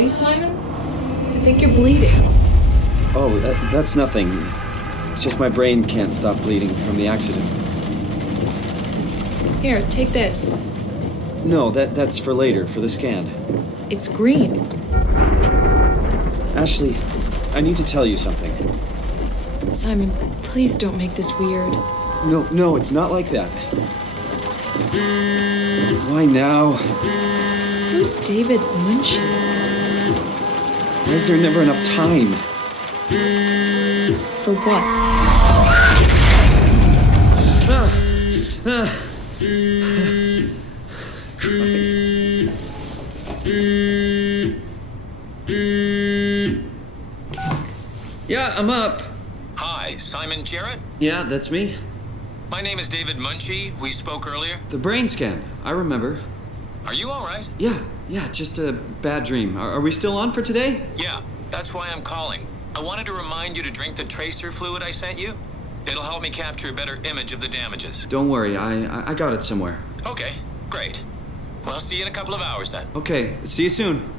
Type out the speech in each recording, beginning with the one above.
okay, Simon? I think you're bleeding. Oh, that's nothing. It's just my brain can't stop bleeding from the accident. Here, take this. No, that's for later, for the scan. It's green. Ashley, I need to tell you something. Simon, please don't make this weird. No, it's not like that. Why now? Who's David Munchie? Why is there never enough time? For what? Christ. Yeah, I'm up. Hi, Simon Jarrett? Yeah, that's me. My name is David Munchie. We spoke earlier. The brain scan. I remember. Are you all right? Yeah, just a bad dream. Are we still on for today? Yeah, that's why I'm calling. I wanted to remind you to drink the tracer fluid I sent you. It'll help me capture a better image of the damages. Don't worry, I got it somewhere. Okay, great. Well, I'll see you in a couple of hours then. Okay, see you soon.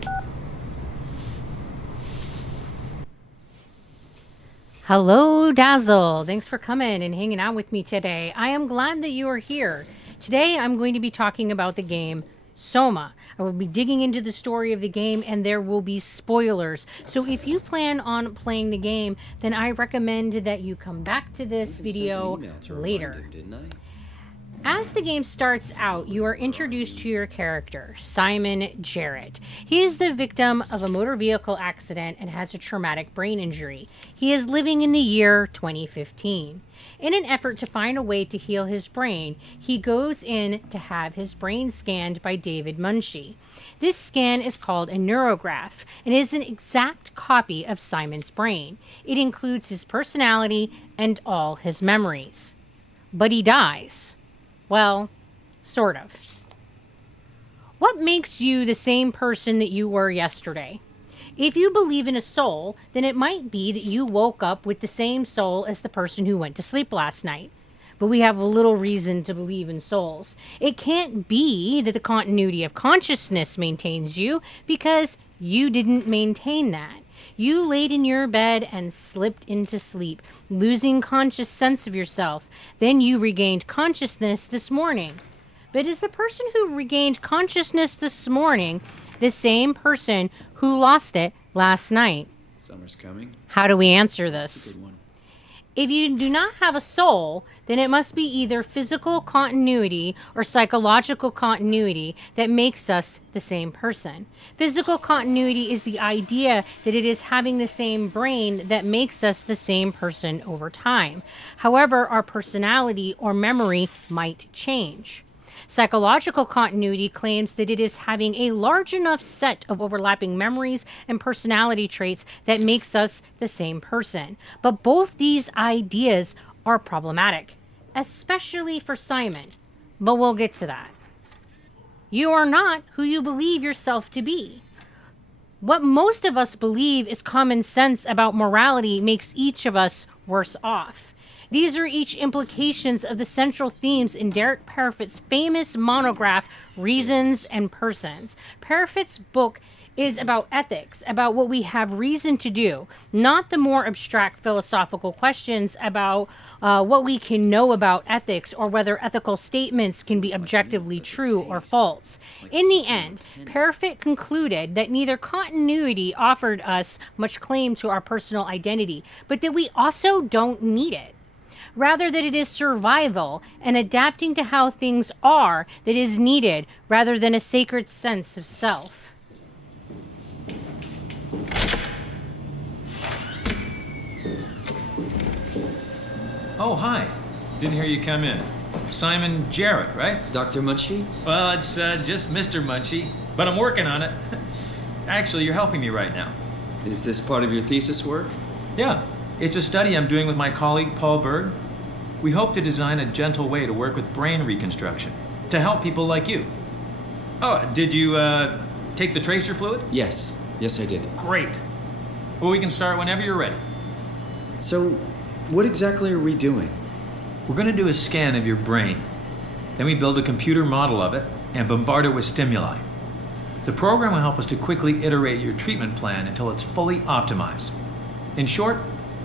Hello, Dazzle. Thanks for coming and hanging out with me today. I am glad that you are here. Today, I'm going to be talking about the game Soma. I will be digging into the story of the game, and there will be spoilers. So if you plan on playing the game, then I recommend that you come back to this video later. As the game starts out, you are introduced to your character, Simon Jarrett. He is the victim of a motor vehicle accident and has a traumatic brain injury. He is living in the year 2015. In an effort to find a way to heal his brain, he goes in to have his brain scanned by David Munchie. This scan is called a neurograph and is an exact copy of Simon's brain. It includes his personality and all his memories. But he dies. Well, sort of. What makes you the same person that you were yesterday? If you believe in a soul, then it might be that you woke up with the same soul as the person who went to sleep last night. But we have little reason to believe in souls. It can't be that the continuity of consciousness maintains you, because you didn't maintain that. You laid in your bed and slipped into sleep, losing conscious sense of yourself. Then you regained consciousness this morning. But is the person who regained consciousness this morning the same person who lost it last night? Summer's coming. How do we answer this? Good one. If you do not have a soul, then it must be either physical continuity or psychological continuity that makes us the same person. Physical continuity is the idea that it is having the same brain that makes us the same person over time. However, our personality or memory might change. Psychological continuity claims that it is having a large enough set of overlapping memories and personality traits that makes us the same person. But both these ideas are problematic, especially for Simon. But we'll get to that. You are not who you believe yourself to be. What most of us believe is common sense about morality makes each of us worse off. These are each implications of the central themes in Derek Parfit's famous monograph, Reasons and Persons. Parfit's book is about ethics, about what we have reason to do, not the more abstract philosophical questions about what we can know about ethics or whether ethical statements can be objectively true or false. In the end, Parfit concluded that neither continuity offered us much claim to our personal identity, but that we also don't need it. Rather, that it is survival and adapting to how things are that is needed, rather than a sacred sense of self. Oh, hi. Didn't hear you come in. Simon Jarrett, right? Dr. Munchie? Well, it's just Mr. Munchie, but I'm working on it. Actually, you're helping me right now. Is this part of your thesis work? Yeah, it's a study I'm doing with my colleague Paul Berg. We hope to design a gentle way to work with brain reconstruction to help people like you. Oh, did you take the tracer fluid? Yes I did. Great. Well, we can start whenever you're ready. So, what exactly are we doing? We're going to do a scan of your brain. Then we build a computer model of it and bombard it with stimuli. The program will help us to quickly iterate your treatment plan until it's fully optimized. In short,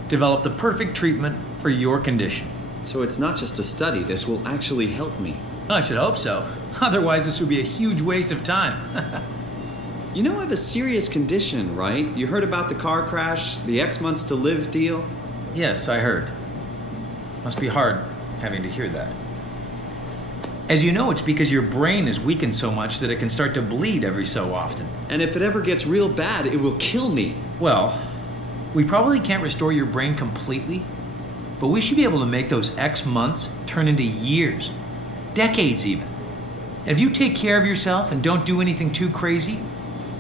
develop the perfect treatment for your condition. So it's not just a study, this will actually help me. I should hope so. Otherwise, this would be a huge waste of time. You know I have a serious condition, right? You heard about the car crash, the X months to live deal? Yes, I heard. Must be hard having to hear that. As you know, it's because your brain is weakened so much that it can start to bleed every so often. And if it ever gets real bad, it will kill me. Well, we probably can't restore your brain completely, but we should be able to make those X months turn into years, decades even. And if you take care of yourself and don't do anything too crazy,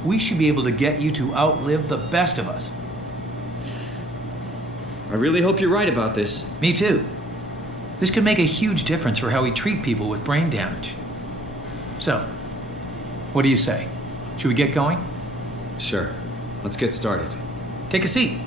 we should be able to get you to outlive the best of us. I really hope you're right about this. Me too. This could make a huge difference for how we treat people with brain damage. So, what do you say? Should we get going? Sure. Let's get started. Take a seat.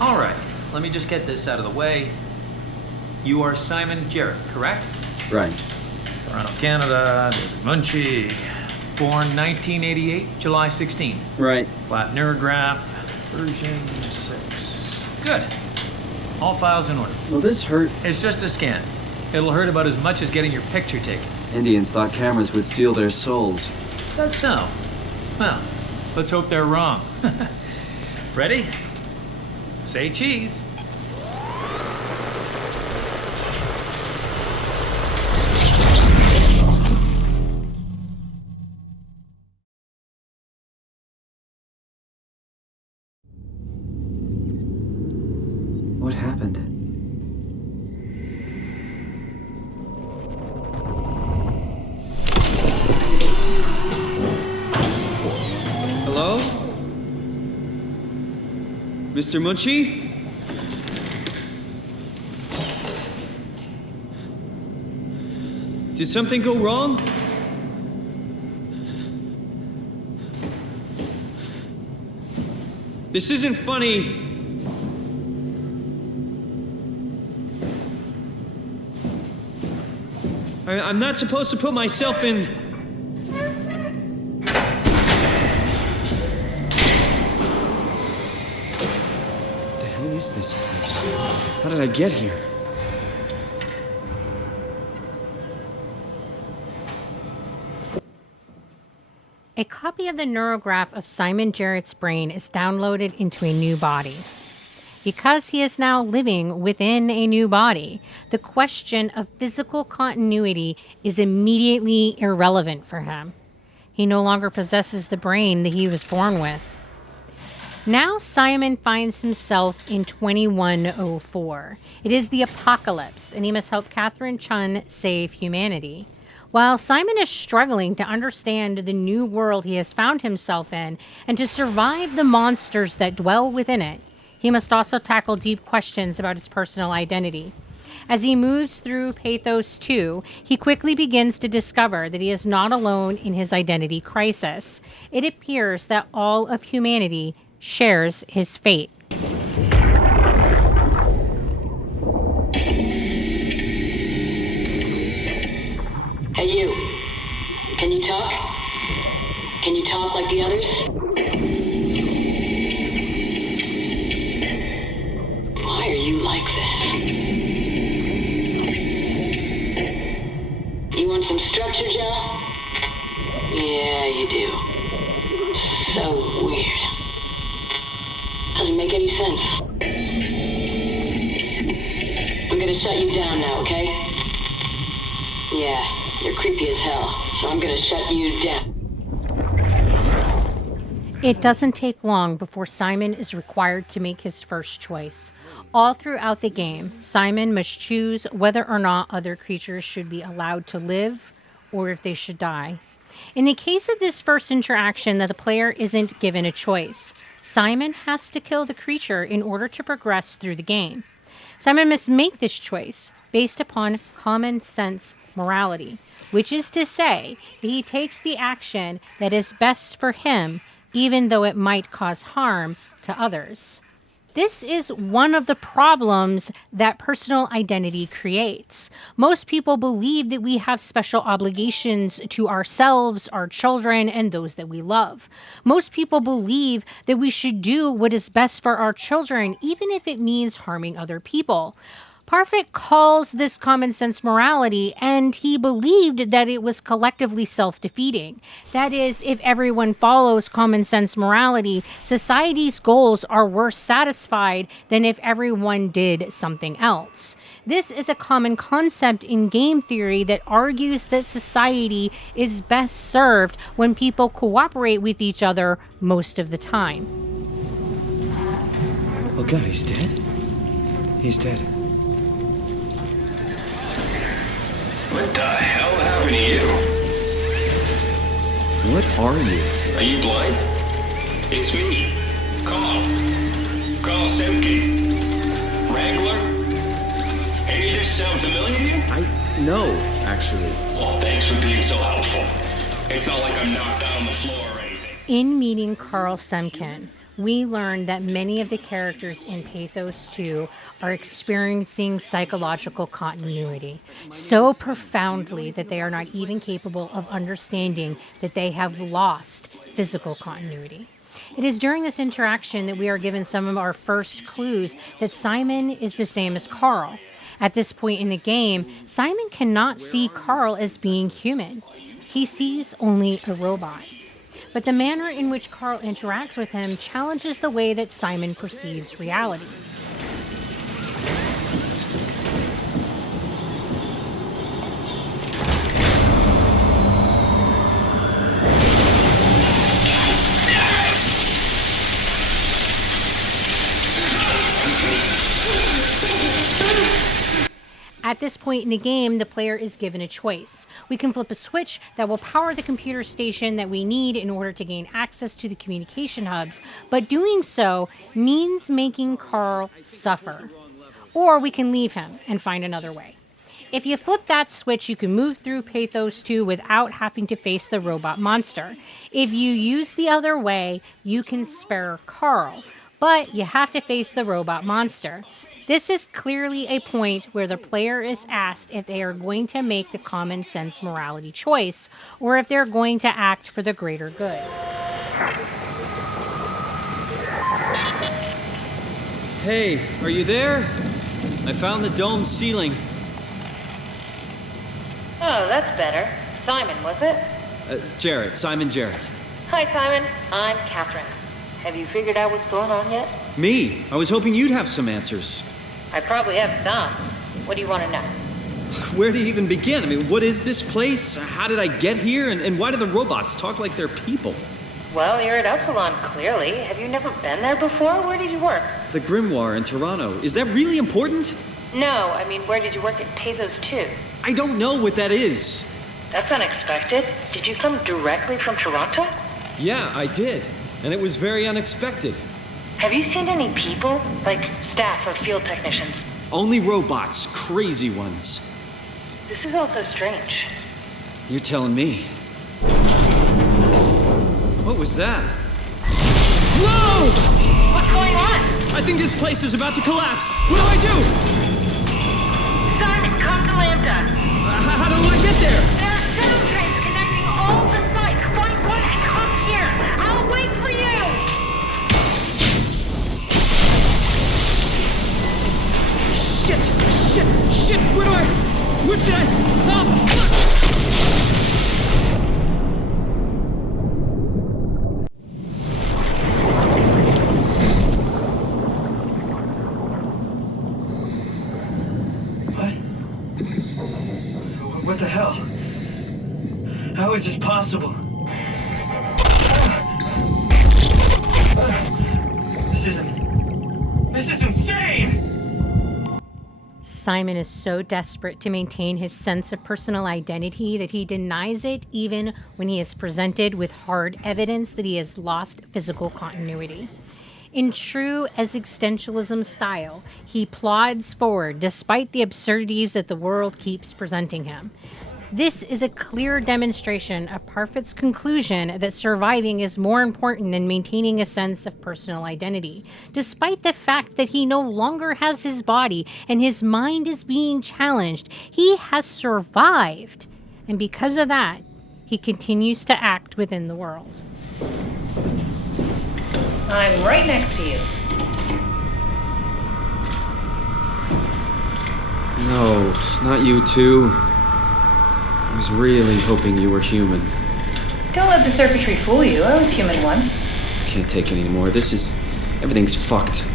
All right, let me just get this out of the way. You are Simon Jarrett, correct? Right. Toronto, Canada, David Munchie. Born 1988, July 16. Right. Flat neurograph, version 6. Good. All files in order. Well, this hurt. It's just a scan. It'll hurt about as much as getting your picture taken. Indians thought cameras would steal their souls. Is that so? Well, let's hope they're wrong. Ready? Say cheese. What happened? Hello? Mr. Munchie? Did something go wrong? This isn't funny. I'm not supposed to put myself in... What the hell is this place? How did I get here? A copy of the neurograph of Simon Jarrett's brain is downloaded into a new body. Because he is now living within a new body, the question of physical continuity is immediately irrelevant for him. He no longer possesses the brain that he was born with. Now Simon finds himself in 2104. It is the apocalypse, and he must help Catherine Chun save humanity. While Simon is struggling to understand the new world he has found himself in and to survive the monsters that dwell within it, he must also tackle deep questions about his personal identity. As he moves through Pathos 2, he quickly begins to discover that he is not alone in his identity crisis. It appears that all of humanity shares his fate. Hey, you. Can you talk? Can you talk like the others? Why are you like this? You want some structure, Joe? Yeah, you do. So weird. Doesn't make any sense. I'm gonna shut you down now, okay? Yeah. You're creepy as hell, so I'm gonna shut you down. It doesn't take long before Simon is required to make his first choice. All throughout the game, Simon must choose whether or not other creatures should be allowed to live or if they should die. In the case of this first interaction, that the player isn't given a choice. Simon has to kill the creature in order to progress through the game. Simon must make this choice based upon common sense morality, which is to say, he takes the action that is best for him, even though it might cause harm to others. This is one of the problems that personal identity creates. Most people believe that we have special obligations to ourselves, our children, and those that we love. Most people believe that we should do what is best for our children, even if it means harming other people. Parfit calls this common sense morality, and he believed that it was collectively self-defeating. That is, if everyone follows common sense morality, society's goals are worse satisfied than if everyone did something else. This is a common concept in game theory that argues that society is best served when people cooperate with each other most of the time. Oh god, he's dead? He's dead. What the hell happened to you? What are you? Are you blind? It's me. Carl Semke. Wrangler? Any of this sound familiar to you? No, actually. Well, thanks for being so helpful. It's not like I'm knocked out on the floor or anything. In meeting Carl Semken, we learned that many of the characters in Pathos 2 are experiencing psychological continuity so profoundly that they are not even capable of understanding that they have lost physical continuity. It is during this interaction that we are given some of our first clues that Simon is the same as Carl. At this point in the game, Simon cannot see Carl as being human. He sees only a robot. But the manner in which Carl interacts with him challenges the way that Simon perceives reality. At this point in the game, the player is given a choice. We can flip a switch that will power the computer station that we need in order to gain access to the communication hubs, but doing so means making Carl suffer. Or we can leave him and find another way. If you flip that switch, you can move through Pathos 2 without having to face the robot monster. If you use the other way, you can spare Carl, but you have to face the robot monster. This is clearly a point where the player is asked if they are going to make the common sense morality choice, or if they're going to act for the greater good. Hey, are you there? I found the dome ceiling. Oh, that's better. Simon, was it? Simon Jarrett. Hi, Simon. I'm Catherine. Have you figured out what's going on yet? Me? I was hoping you'd have some answers. I probably have some. What do you want to know? Where do you even begin? I mean, what is this place? How did I get here? And why do the robots talk like they're people? Well, you're at Upsilon, clearly. Have you never been there before? Where did you work? The Grimoire in Toronto. Is that really important? No, I mean, where did you work at Pathos 2? I don't know what that is. That's unexpected. Did you come directly from Toronto? Yeah, I did. And it was very unexpected. Have you seen any people? Like staff or field technicians? Only robots, crazy ones. This is also strange. You're telling me. What was that? Whoa! What's going on? I think this place is about to collapse. What do I do? Simon, come to Lambda. How do I get there? There are shuttle trains connecting all the sites. Find one and come here. I'll wait for you. Shit! Where should I? Oh, fuck! What the hell? How is this possible? This is insane! Simon is so desperate to maintain his sense of personal identity that he denies it even when he is presented with hard evidence that he has lost physical continuity. In true existentialism style, he plods forward despite the absurdities that the world keeps presenting him. This is a clear demonstration of Parfit's conclusion that surviving is more important than maintaining a sense of personal identity, despite the fact that he no longer has his body and his mind is being challenged. He has survived, and because of that, he continues to act within the world. I'm right next to you. No, not you too. I was really hoping you were human. Don't let the circuitry fool you. I was human once. Can't take any more. Everything's fucked.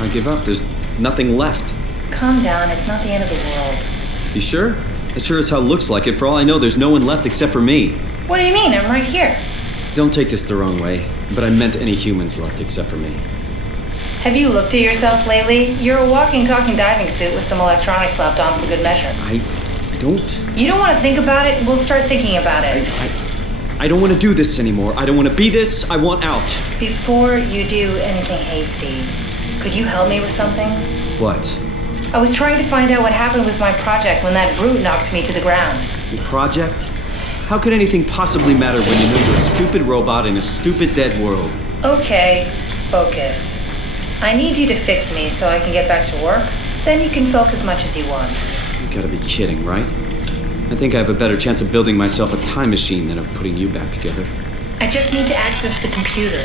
I give up. There's nothing left. Calm down. It's not the end of the world. You sure? It sure as hell looks like it. For all I know, there's no one left except for me. What do you mean? I'm right here. Don't take this the wrong way, but I meant any humans left except for me. Have you looked at yourself lately? You're a walking, talking diving suit with some electronics slapped on for good measure. I don't. You don't want to think about it? We'll start thinking about it. I don't want to do this anymore. I don't want to be this. I want out. Before you do anything hasty, could you help me with something? What? I was trying to find out what happened with my project when that brute knocked me to the ground. Your project? How could anything possibly matter when you know you're a stupid robot in a stupid dead world? Okay, focus. I need you to fix me so I can get back to work. Then you can sulk as much as you want. You gotta be kidding, right? I think I have a better chance of building myself a time machine than of putting you back together. I just need to access the computer.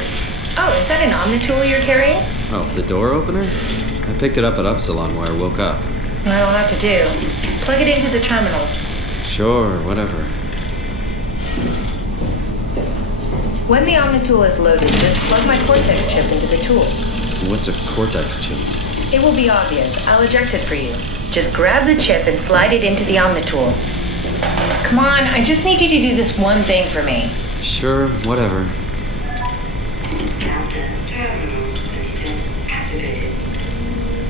Oh, is that an Omnitool you're carrying? Oh, the door opener? I picked it up at Upsilon where I woke up. That'll have to do. Plug it into the terminal. Sure, whatever. When the Omnitool is loaded, just plug my Cortex chip into the tool. What's a Cortex chip? It will be obvious. I'll eject it for you. Just grab the chip and slide it into the Omnitool. Come on, I just need you to do this one thing for me. Sure, whatever.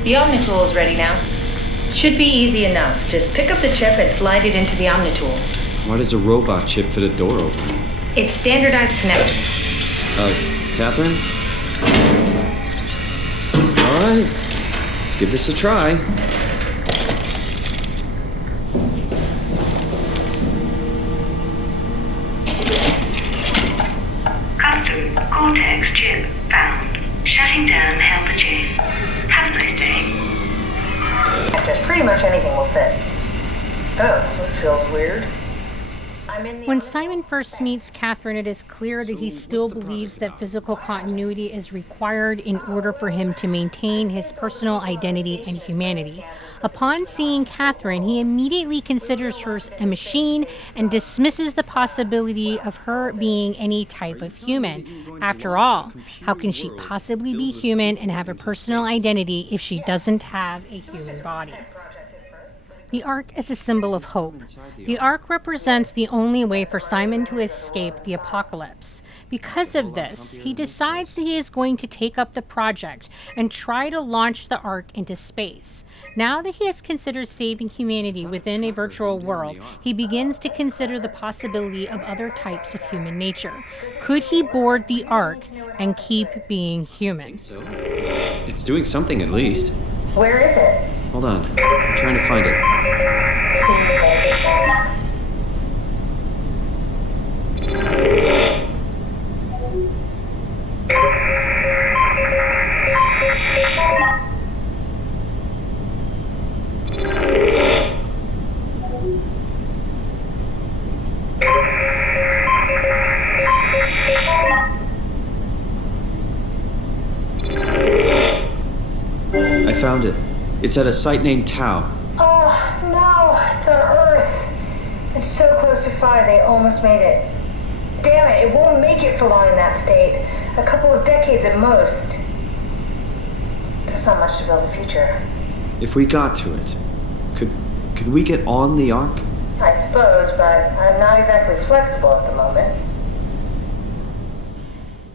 The Omnitool is ready now. Should be easy enough. Just pick up the chip and slide it into the Omnitool. Why does a robot chip fit a door opener? It's standardized connection. Catherine? Alright, let's give this a try. Custom Cortex chip found. Shutting down helper chain. Have a nice day. Just pretty much anything will fit. Oh, this feels weird. When Simon first meets Catherine, it is clear that he still believes that physical continuity is required in order for him to maintain his personal identity and humanity. Upon seeing Catherine, he immediately considers her a machine and dismisses the possibility of her being any type of human. After all, how can she possibly be human and have a personal identity if she doesn't have a human body? The Ark is a symbol of hope. The Ark represents the only way for Simon to escape the apocalypse. Because of this, he decides that he is going to take up the project and try to launch the Ark into space. Now that he has considered saving humanity within a virtual world, he begins to consider the possibility of other types of human nature. Could he board the Ark and keep being human? So, it's doing something at least. Where is it? Hold on, I'm trying to find it. Please let me safe. I found it. It's at a site named Tau. Oh, no, it's on Earth. It's so close to 5, they almost made it. Damn it, it won't make it for long in that state. A couple of decades at most. That's not much to build a future. If we got to it, could we get on the Ark? I suppose, but I'm not exactly flexible at the moment.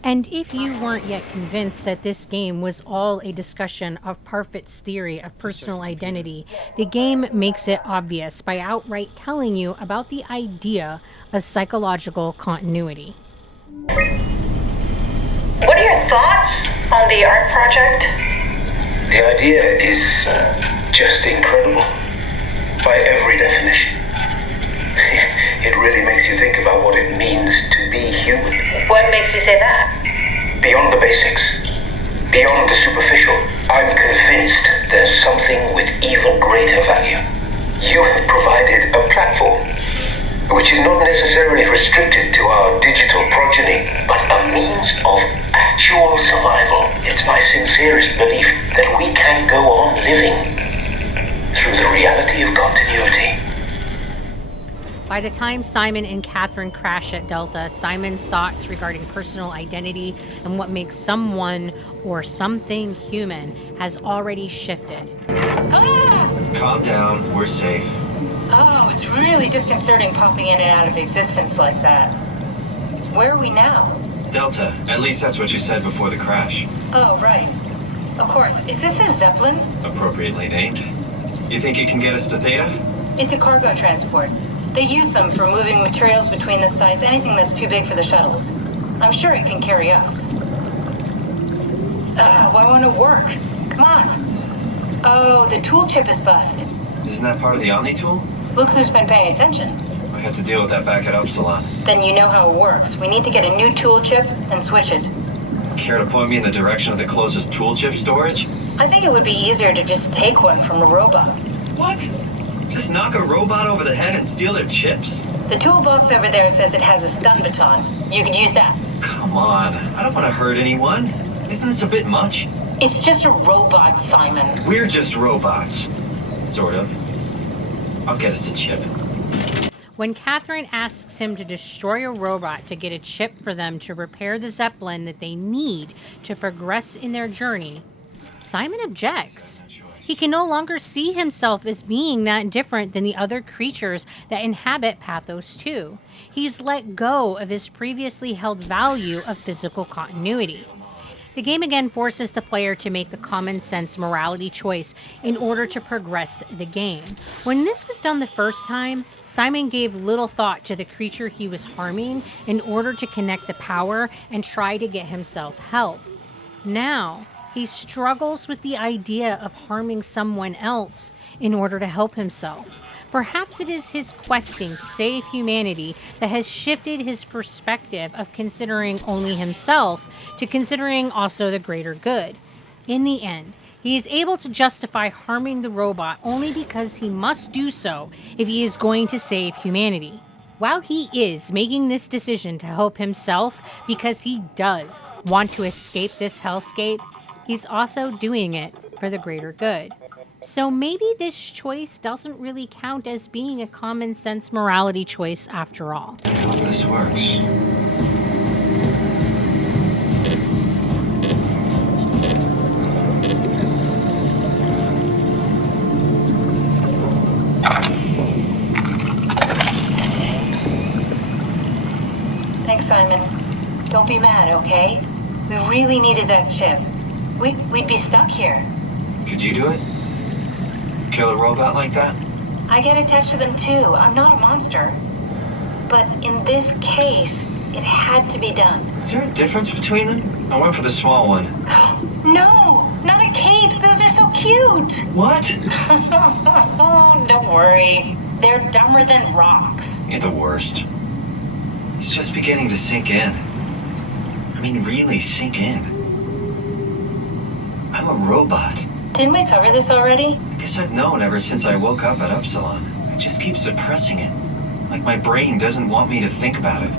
And if you weren't yet convinced that this game was all a discussion of Parfit's theory of personal identity, the game makes it obvious by outright telling you about the idea of psychological continuity. What are your thoughts on the art project? The idea is just incredible, by every definition. It really makes you think about what it means to be human. What makes you say that? Beyond the basics, beyond the superficial, I'm convinced there's something with even greater value. You have provided a platform, which is not necessarily restricted to our digital progeny, but a means of actual survival. It's my sincerest belief that we can go on living through the reality of continuity. By the time Simon and Catherine crash at Delta, Simon's thoughts regarding personal identity and what makes someone or something human has already shifted. Calm down, we're safe. Oh, it's really disconcerting popping in and out of existence like that. Where are we now? Delta, at least that's what you said before the crash. Oh, right. Of course. Is this a Zeppelin? Appropriately named. You think it can get us to Theta? It's a cargo transport. They use them for moving materials between the sites, anything that's too big for the shuttles. I'm sure it can carry us. Why won't it work? Come on. Oh, the tool chip is bust. Isn't that part of the Omni tool? Look who's been paying attention. I had to deal with that back at Upsilon. Then you know how it works. We need to get a new tool chip and switch it. Care to point me in the direction of the closest tool chip storage? I think it would be easier to just take one from a robot. What? Just knock a robot over the head and steal their chips? The toolbox over there says it has a stun baton. You could use that. Come on, I don't want to hurt anyone. Isn't this a bit much? It's just a robot, Simon. We're just robots. Sort of. I'll get us a chip. When Catherine asks him to destroy a robot to get a chip for them to repair the Zeppelin that they need to progress in their journey, Simon objects. He can no longer see himself as being that different than the other creatures that inhabit Pathos 2. He's let go of his previously held value of physical continuity. The game again forces the player to make the common sense morality choice in order to progress the game. When this was done the first time, Simon gave little thought to the creature he was harming in order to connect the power and try to get himself help. Now, he struggles with the idea of harming someone else in order to help himself. Perhaps it is his questing to save humanity that has shifted his perspective of considering only himself to considering also the greater good. In the end, he is able to justify harming the robot only because he must do so if he is going to save humanity. While he is making this decision to help himself because he does want to escape this hellscape, he's also doing it for the greater good. So maybe this choice doesn't really count as being a common sense morality choice after all. I hope this works. Thanks, Simon. Don't be mad, okay? We really needed that chip. We'd be stuck here. Could you do it? Kill a robot like that? I get attached to them too. I'm not a monster. But in this case, it had to be done. Is there a difference between them? I went for the small one. No! Not a Kate! Those are so cute! What? Don't worry. They're dumber than rocks. You're the worst. It's just beginning to sink in. I mean, really sink in. I'm a robot. Didn't we cover this already? I guess I've known ever since I woke up at Upsilon. I just keep suppressing it. Like my brain doesn't want me to think about it.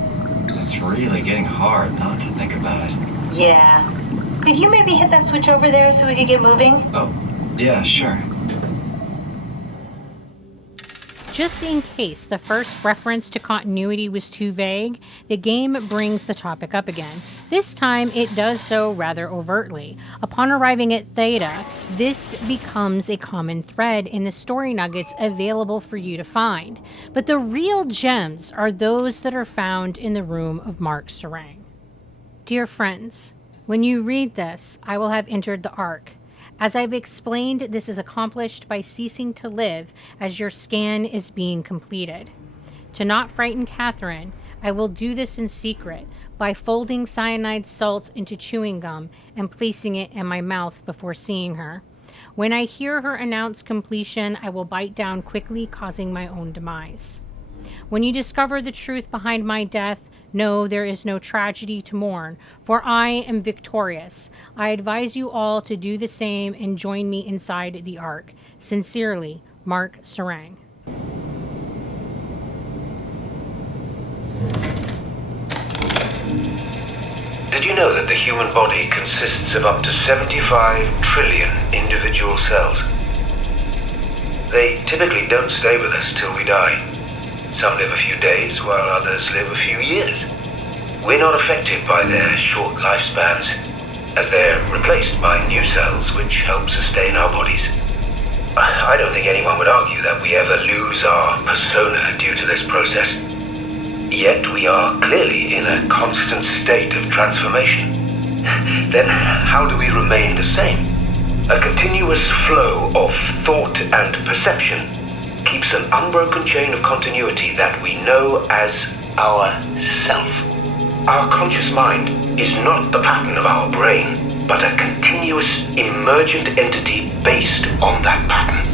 It's really getting hard not to think about it. Yeah. Could you maybe hit that switch over there so we could get moving? Oh, yeah, sure. Just in case the first reference to continuity was too vague, the game brings the topic up again. This time, it does so rather overtly. Upon arriving at Theta, this becomes a common thread in the story nuggets available for you to find. But the real gems are those that are found in the room of Mark Serang. Dear friends, when you read this, I will have entered the Ark. As I've explained, this is accomplished by ceasing to live as your scan is being completed. To not frighten Catherine, I will do this in secret by folding cyanide salts into chewing gum and placing it in my mouth before seeing her. When I hear her announce completion, I will bite down quickly, causing my own demise. When you discover the truth behind my death, know there is no tragedy to mourn, for I am victorious. I advise you all to do the same and join me inside the Ark. Sincerely, Mark Sarang. Did you know that the human body consists of up to 75 trillion individual cells? They typically don't stay with us till we die. Some live a few days, while others live a few years. We're not affected by their short lifespans, as they're replaced by new cells which help sustain our bodies. I don't think anyone would argue that we ever lose our persona due to this process. Yet we are clearly in a constant state of transformation. Then how do we remain the same? A continuous flow of thought and perception keeps an unbroken chain of continuity that we know as our self. Our conscious mind is not the pattern of our brain, but a continuous emergent entity based on that pattern.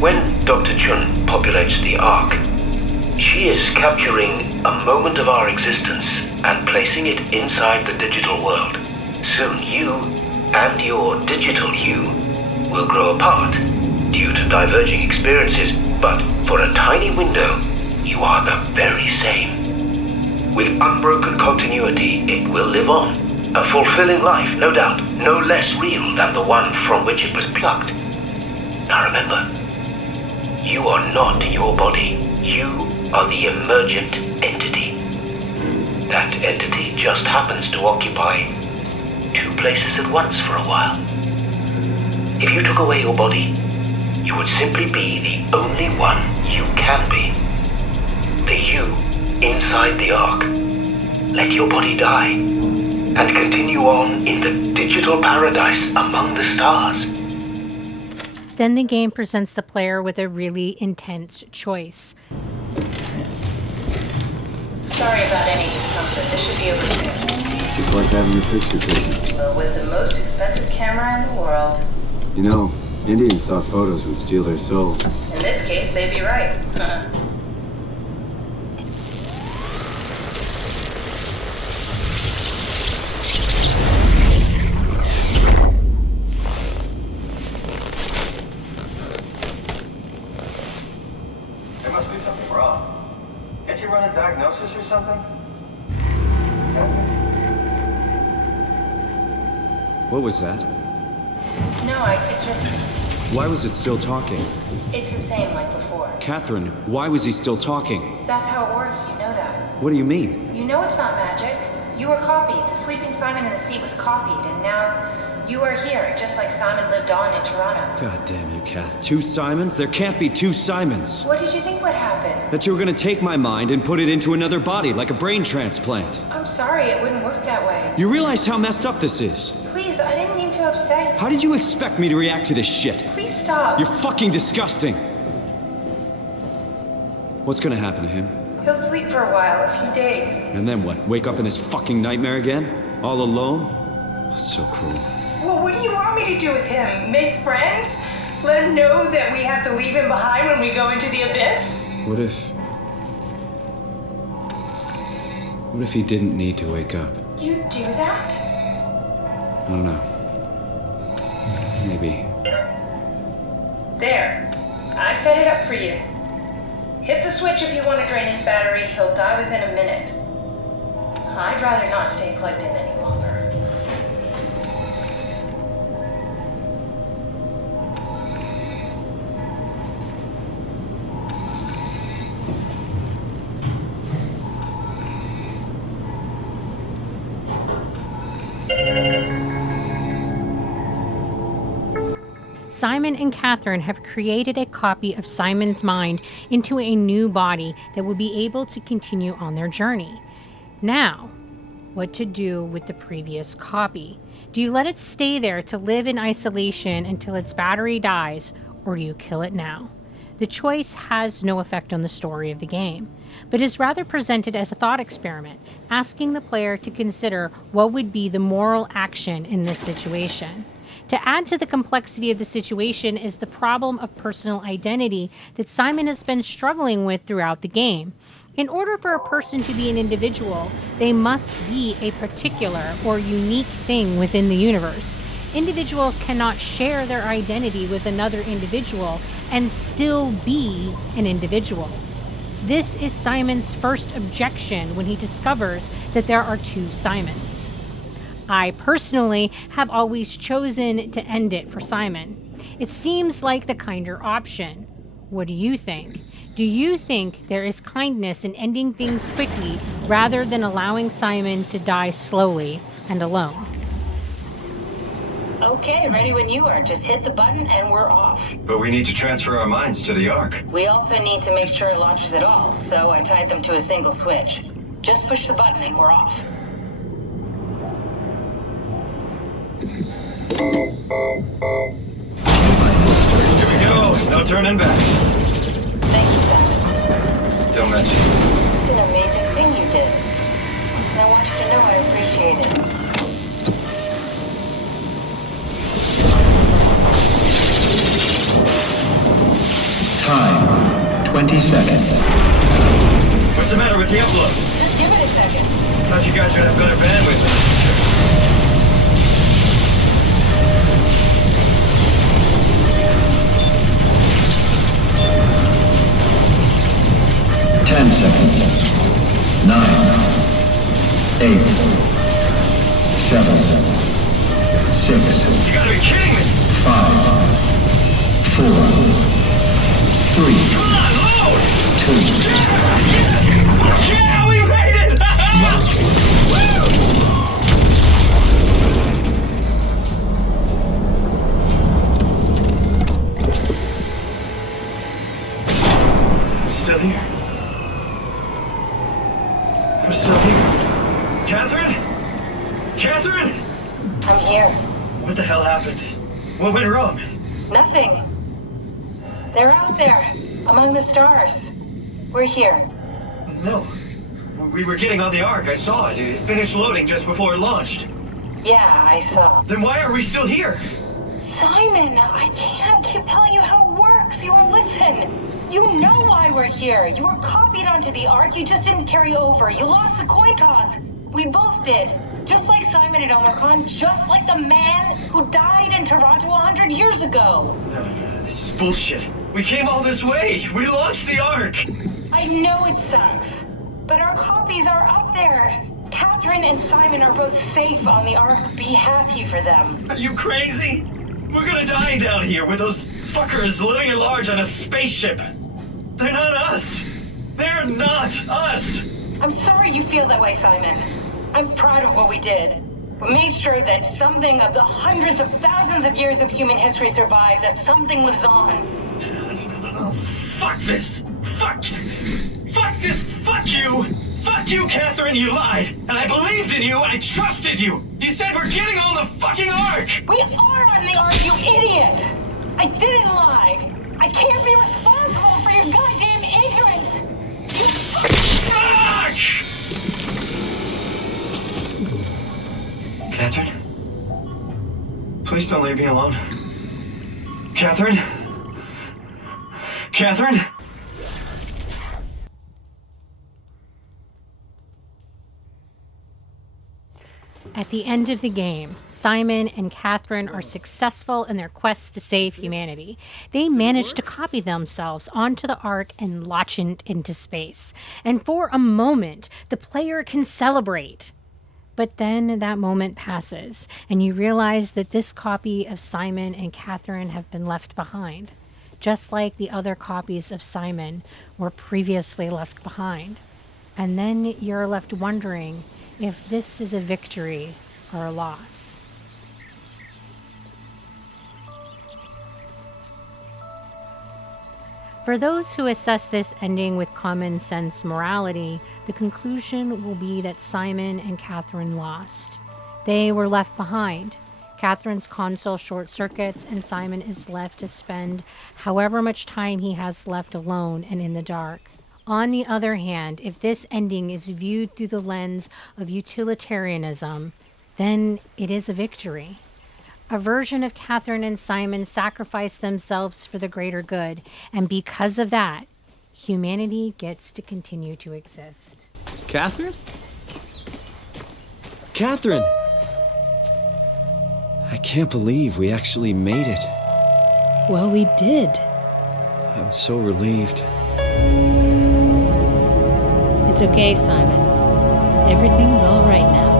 When Dr. Chun populates the Ark, she is capturing a moment of our existence and placing it inside the digital world. Soon you and your digital you will grow apart due to diverging experiences, but for a tiny window, you are the very same. With unbroken continuity, it will live on. A fulfilling life, no doubt, no less real than the one from which it was plucked. Now remember, you are not your body. You are the emergent entity. That entity just happens to occupy two places at once for a while. If you took away your body, you would simply be the only one you can be. The you inside the Ark. Let your body die and continue on in the digital paradise among the stars. Then the game presents the player with a really intense choice. Sorry about any discomfort. This should be over soon. It's like having your picture taken. But with the most expensive camera in the world. You know, Indians thought photos would steal their souls. In this case, they'd be right. There must be something wrong. Can't you run a diagnosis or something? What was that? No, it's just... Why was it still talking? It's the same like before. Catherine, why was he still talking? That's how it works, you know that. What do you mean? You know it's not magic. You were copied. The sleeping Simon in the seat was copied, and now you are here, just like Simon lived on in Toronto. God damn you, Kath. Two Simons? There can't be two Simons. What did you think would happen? That you were gonna take my mind and put it into another body, like a brain transplant. I'm sorry, it wouldn't work that way. You realize how messed up this is? Please, I didn't mean to upset you. How did you expect me to react to this shit? Please stop. You're fucking disgusting. What's gonna happen to him? He'll sleep for a while, a few days. And then what? Wake up in this fucking nightmare again? All alone? So cruel. Well, what do you want me to do with him? Make friends? Let him know that we have to leave him behind when we go into the abyss? What if he didn't need to wake up? You'd do that? I don't know. Maybe. There. I set it up for you. Hit the switch if you want to drain his battery. He'll die within a minute. I'd rather not stay plugged in any longer. Simon and Catherine have created a copy of Simon's mind into a new body that will be able to continue on their journey. Now, what to do with the previous copy. Do you let it stay there to live in isolation until its battery dies, or do you kill it now? The choice has no effect on the story of the game, but is rather presented as a thought experiment, asking the player to consider what would be the moral action in this situation. To add to the complexity of the situation is the problem of personal identity that Simon has been struggling with throughout the game. In order for a person to be an individual, they must be a particular or unique thing within the universe. Individuals cannot share their identity with another individual and still be an individual. This is Simon's first objection when he discovers that there are two Simons. I personally have always chosen to end it for Simon. It seems like the kinder option. What do you think? Do you think there is kindness in ending things quickly rather than allowing Simon to die slowly and alone? Okay, ready when you are. Just hit the button and we're off. But we need to transfer our minds to the Ark. We also need to make sure it launches at all, so I tied them to a single switch. Just push the button and we're off. Here we go. No turning back. Thank you, Simon. Don't mention. It's an amazing thing you did. And I want you to know I appreciate it. Time, 20 seconds. What's the matter with the upload? Just give it a second. Thought you guys would have better bandwidth. 10 seconds. 9, 8, 7, 6. You gotta be kidding me! 5, 4, 3, Come on, load! 2. Yes! Fuck yeah, we made it! I'm still here. I'm still here. Catherine? Catherine? I'm here. What the hell happened? What went wrong? Nothing. They're out there, among the stars. We're here. No. We were getting on the Ark. I saw it. It finished loading just before it launched. Yeah, I saw. Then why are we still here? Simon, I can't keep telling you how it works. You won't listen. You know why we're here. You were copied onto the Ark. You just didn't carry over. You lost the coin toss. We both did. Just like Simon at Omicron, just like the man who died in Toronto 100 years ago. No. This is bullshit. We came all this way. We launched the Ark. I know it sucks, but our copies are up there. Catherine and Simon are both safe on the Ark. Be happy for them. Are you crazy? We're gonna die down here with those fuckers living at large on a spaceship. They're not us. They're not us. I'm sorry you feel that way, Simon. I'm proud of what we did. We made sure that something of the hundreds of thousands of years of human history survives, that something lives on. No. Fuck this. Fuck this. Fuck you. Fuck you, Catherine. You lied. And I believed in you. I trusted you. You said we're getting on the fucking Ark. We are on the Ark, you idiot. I didn't lie. I can't be responsible for your goddamn ignorance. You Fuck! Catherine? Please don't leave me alone. Catherine? Catherine? At the end of the game, Simon and Catherine are successful in their quest to save humanity. They manage to copy themselves onto the Ark and launch it into space. And for a moment, the player can celebrate. But then that moment passes, and you realize that this copy of Simon and Catherine have been left behind, just like the other copies of Simon were previously left behind. And then you're left wondering if this is a victory or a loss. For those who assess this ending with common sense morality, the conclusion will be that Simon and Catherine lost. They were left behind. Catherine's console short circuits, and Simon is left to spend however much time he has left alone and in the dark. On the other hand, if this ending is viewed through the lens of utilitarianism, then it is a victory. A version of Catherine and Simon sacrificed themselves for the greater good, and because of that, humanity gets to continue to exist. Catherine? Catherine! I can't believe we actually made it. Well, we did. I'm so relieved. It's okay, Simon. Everything's all right now.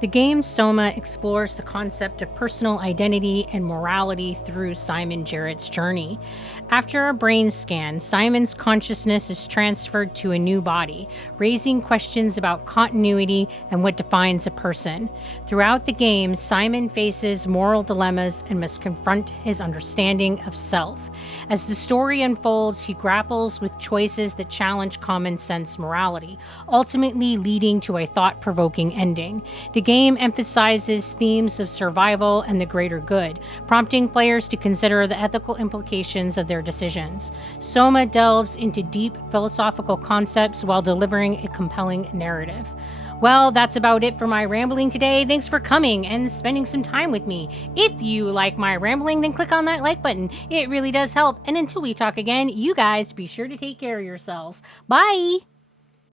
The game Soma explores the concept of personal identity and morality through Simon Jarrett's journey. After a brain scan, Simon's consciousness is transferred to a new body, raising questions about continuity and what defines a person. Throughout the game, Simon faces moral dilemmas and must confront his understanding of self. As the story unfolds, he grapples with choices that challenge common sense morality, ultimately leading to a thought-provoking ending. The game emphasizes themes of survival and the greater good, prompting players to consider the ethical implications of their decisions. Soma delves into deep philosophical concepts while delivering a compelling narrative. Well, that's about it for my rambling today. Thanks for coming and spending some time with me. If you like my rambling, then click on that like button. It really does help. And until we talk again, you guys be sure to take care of yourselves. Bye!